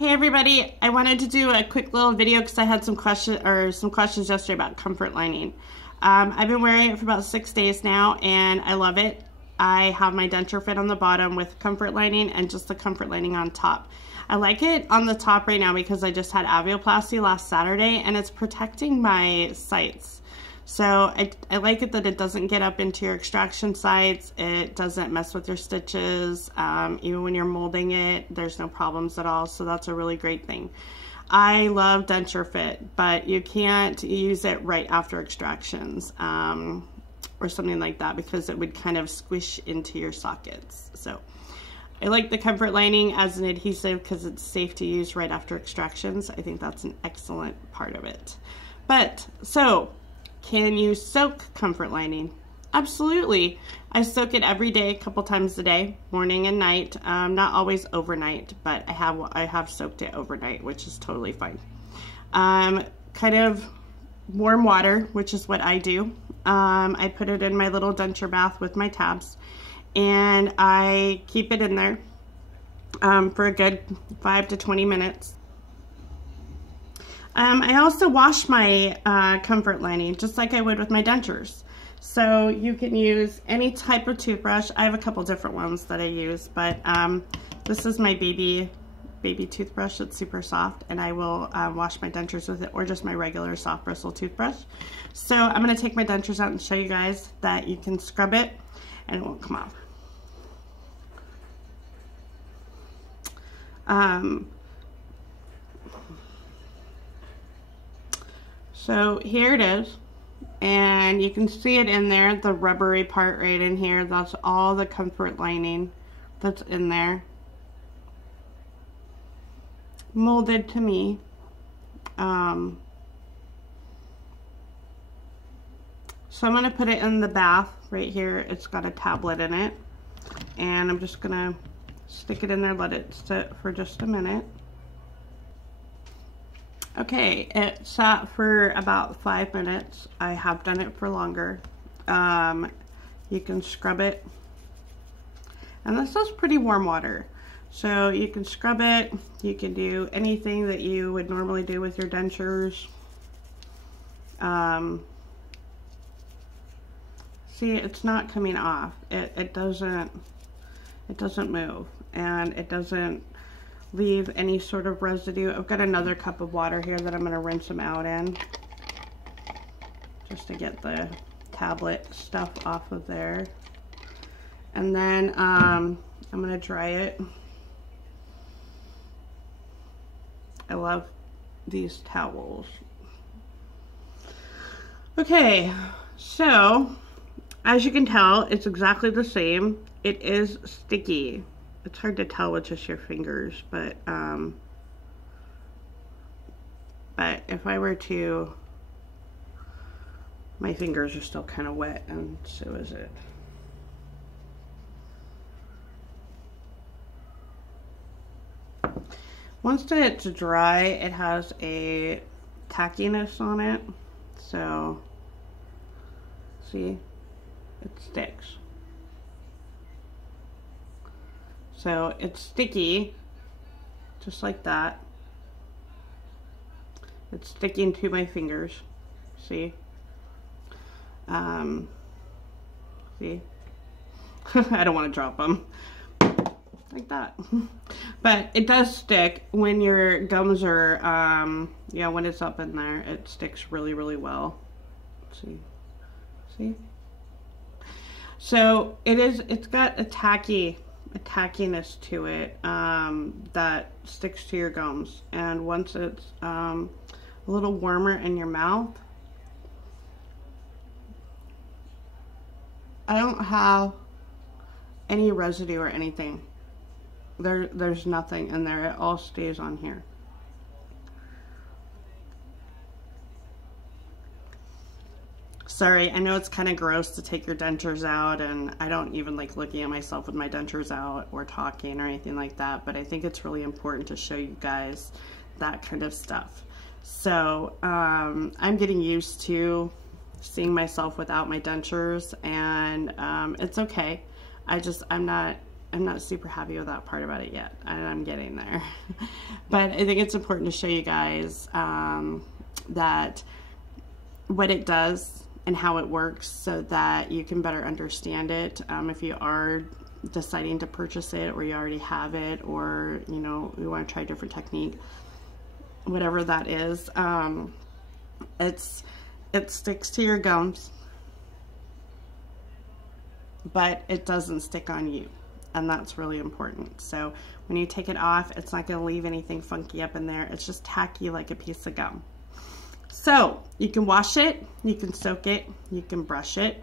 Hey everybody, I wanted to do a quick little video because I had some questions yesterday about comfort lining. I've been wearing it for about 6 days now and I love it. I have my denture fit on the bottom with comfort lining and just the comfort lining on top. I like it on the top right now because I just had avioplasty last Saturday and it's protecting my sites. So I like it that it doesn't get up into your extraction sites. It doesn't mess with your stitches. Even when you're molding it, there's no problems at all. So that's a really great thing. I love denture fit, but you can't use it right after extractions or something like that because it would kind of squish into your sockets. So I like the comfort lining as an adhesive because it's safe to use right after extractions. I think that's an excellent part of it. But so, can you soak comfort lining? Absolutely. I soak it every day, a couple times a day, morning and night. Not always overnight, but I have soaked it overnight, which is totally fine. Kind of warm water, which is what I do. I put it in my little denture bath with my tabs, and I keep it in there for a good 5 to 20 minutes. I also wash my comfort lining just like I would with my dentures. So you can use any type of toothbrush. I have a couple different ones that I use, but this is my baby toothbrush. It's super soft, and I will wash my dentures with it, or just my regular soft bristle toothbrush. So I'm going to take my dentures out and show you guys that you can scrub it and it won't come off. So here it is, and you can see it in there, the rubbery part right in here. That's all the comfort lining that's in there, molded to me. So I'm going to put it in the bath right here. It's got a tablet in it, and I'm just going to stick it in there, let it sit for just a minute. Okay, it sat for about 5 minutes. I have done it for longer. You can scrub it. And this is pretty warm water. So you can scrub it. You can do anything that you would normally do with your dentures. See, it's not coming off. It doesn't move, and it doesn't leave any sort of residue. I've got another cup of water here that I'm going to rinse them out in, just to get the tablet stuff off of there. And then I'm going to dry it. I love these towels. Okay, so as you can tell, it's exactly the same. It is sticky. It's hard to tell with just your fingers, but if I were to, my fingers are still kind of wet, and so is it. Once it's dry, it has a tackiness on it, so see, it sticks. So it's sticky, just like that. It's sticking to my fingers, see? See? I don't want to drop them. Like that. But it does stick when your gums are, yeah, when it's up in there, it sticks really, really well. See? See? So it's got a tackiness to it that sticks to your gums, and once it's a little warmer in your mouth, I don't have any residue or anything. There's nothing in there. It all stays on here. Sorry, I know it's kind of gross to take your dentures out, and I don't even like looking at myself with my dentures out or talking or anything like that, but I think it's really important to show you guys that kind of stuff. So I'm getting used to seeing myself without my dentures, and it's okay. I'm not I'm not super happy with that part about it yet, and I'm getting there. But I think it's important to show you guys that what it does and how it works so that you can better understand it. If you are deciding to purchase it, or you already have it, or you know, you want to try a different technique, whatever that is, it sticks to your gums, but it doesn't stick on you, and that's really important. So when you take it off, it's not going to leave anything funky up in there. It's just tacky like a piece of gum. So you can wash it, you can soak it, you can brush it,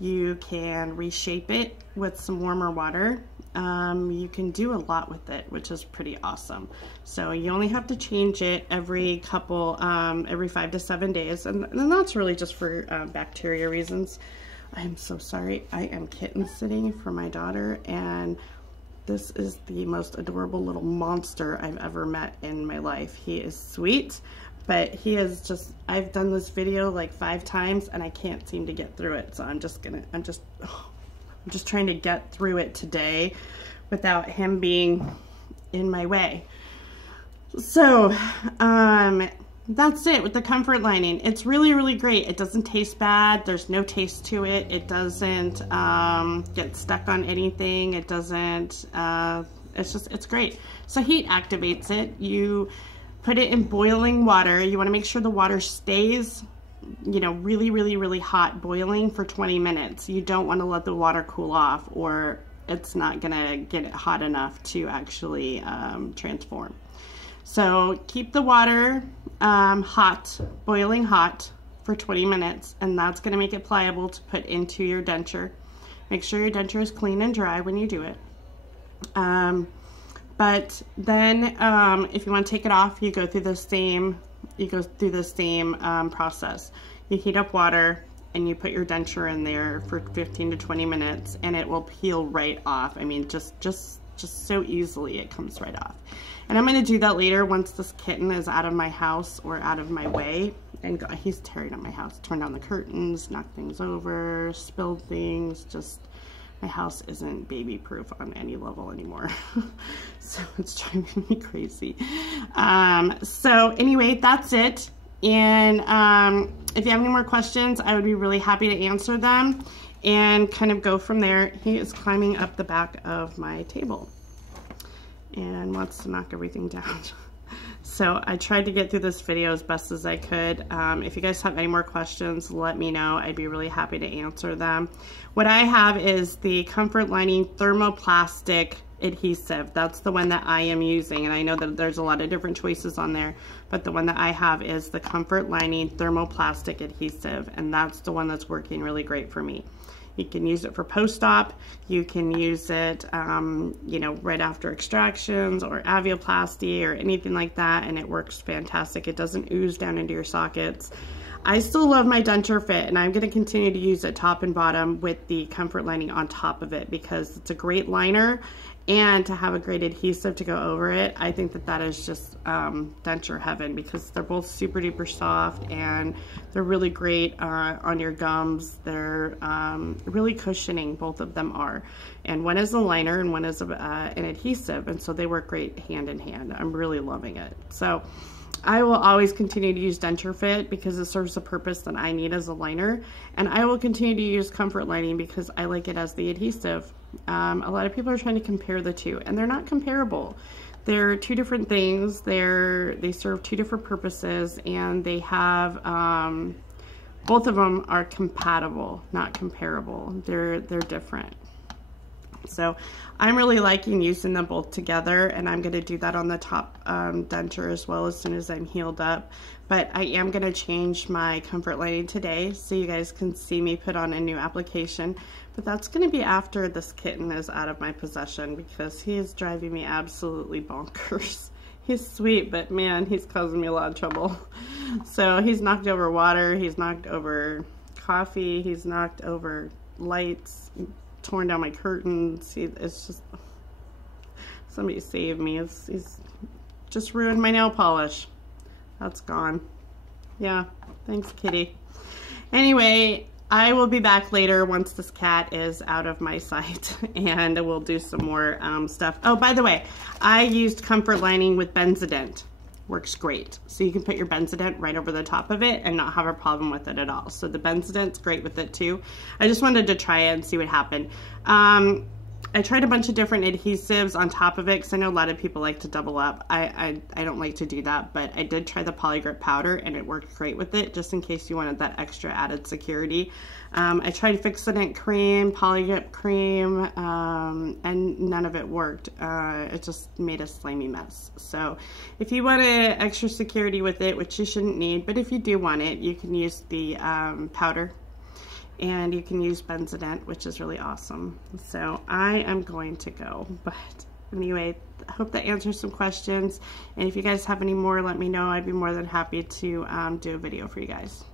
you can reshape it with some warmer water. You can do a lot with it, which is pretty awesome. So you only have to change it every 5 to 7 days, and that's really just for bacteria reasons. I'm so sorry. I am kitten sitting for my daughter, and this is the most adorable little monster I've ever met in my life. He is sweet, but he is just, I've done this video like 5 times and I can't seem to get through it. So I'm just trying to get through it today without him being in my way. So, that's it with the comfort lining. It's really, really great. It doesn't taste bad. There's no taste to it. It doesn't get stuck on anything. It doesn't, it's great. So heat activates it. You put it in boiling water. You want to make sure the water stays, you know, really, really, really hot, boiling for 20 minutes. You don't want to let the water cool off, or it's not going to get it hot enough to actually transform. So keep the water hot, boiling hot for 20 minutes, and that's going to make it pliable to put into your denture. Make sure your denture is clean and dry when you do it. But then if you want to take it off, you go through the same process. You heat up water and you put your denture in there for 15 to 20 minutes, and it will peel right off. I mean, just so easily it comes right off. And I'm going to do that later once this kitten is out of my house or out of my way. And he's tearing up my house. Turn down the curtains, knock things over, spilled things. Just, my house isn't baby proof on any level anymore. So it's driving me crazy. So anyway, that's it. And if you have any more questions, I would be really happy to answer them and kind of go from there. He is climbing up the back of my table and wants to knock everything down. So I tried to get through this video as best as I could. If you guys have any more questions, let me know. I'd be really happy to answer them. What I have is the Comfort Lining Thermoplastic Adhesive. That's the one that I am using, and I know that there's a lot of different choices on there, but the one that I have is the Comfort Lining Thermoplastic Adhesive, and that's the one that's working really great for me. You can use it for post-op. You can use it, you know, right after extractions or avioplasty or anything like that, and it works fantastic. It doesn't ooze down into your sockets. I still love my denture fit, and I'm going to continue to use it top and bottom with the Comfort Lining on top of it because it's a great liner, and to have a great adhesive to go over it, I think that that is just denture heaven, because they're both super duper soft and they're really great on your gums. They're really cushioning, both of them are. And one is a liner and one is an adhesive, and so they work great hand in hand. I'm really loving it. So I will always continue to use Denture Fit because it serves the purpose that I need as a liner, and I will continue to use Comfort Lining because I like it as the adhesive. A lot of people are trying to compare the two, and they're not comparable. They're two different things. They serve two different purposes, and they have both of them are compatible, not comparable. They're different. So I'm really liking using them both together, and I'm going to do that on the top denture as well as soon as I'm healed up. But I am going to change my Comfort Lining today so you guys can see me put on a new application. But that's going to be after this kitten is out of my possession because he is driving me absolutely bonkers. He's sweet, but man, he's causing me a lot of trouble. So he's knocked over water, he's knocked over coffee, he's knocked over lights, torn down my curtains. It's just, somebody save me. He's just ruined my nail polish. That's gone. Yeah, thanks, kitty. Anyway, I will be back later once this cat is out of my sight, and we'll do some more stuff. Oh, by the way, I used comfort lining with Benzodent. Works great. So you can put your Benzodent right over the top of it and not have a problem with it at all. So the Benzodent's great with it too. I just wanted to try it and see what happened. I tried a bunch of different adhesives on top of it because I know a lot of people like to double up. I don't like to do that, but I did try the Polygrip powder and it worked great with it, just in case you wanted that extra added security. I tried Fixodent cream, Polygrip cream, and none of it worked. It just made a slimy mess. So if you want extra security with it, which you shouldn't need, but if you do want it, you can use the powder. And you can use Benzodent, which is really awesome. So I am going to go. But anyway, I hope that answers some questions. And if you guys have any more, let me know. I'd be more than happy to do a video for you guys.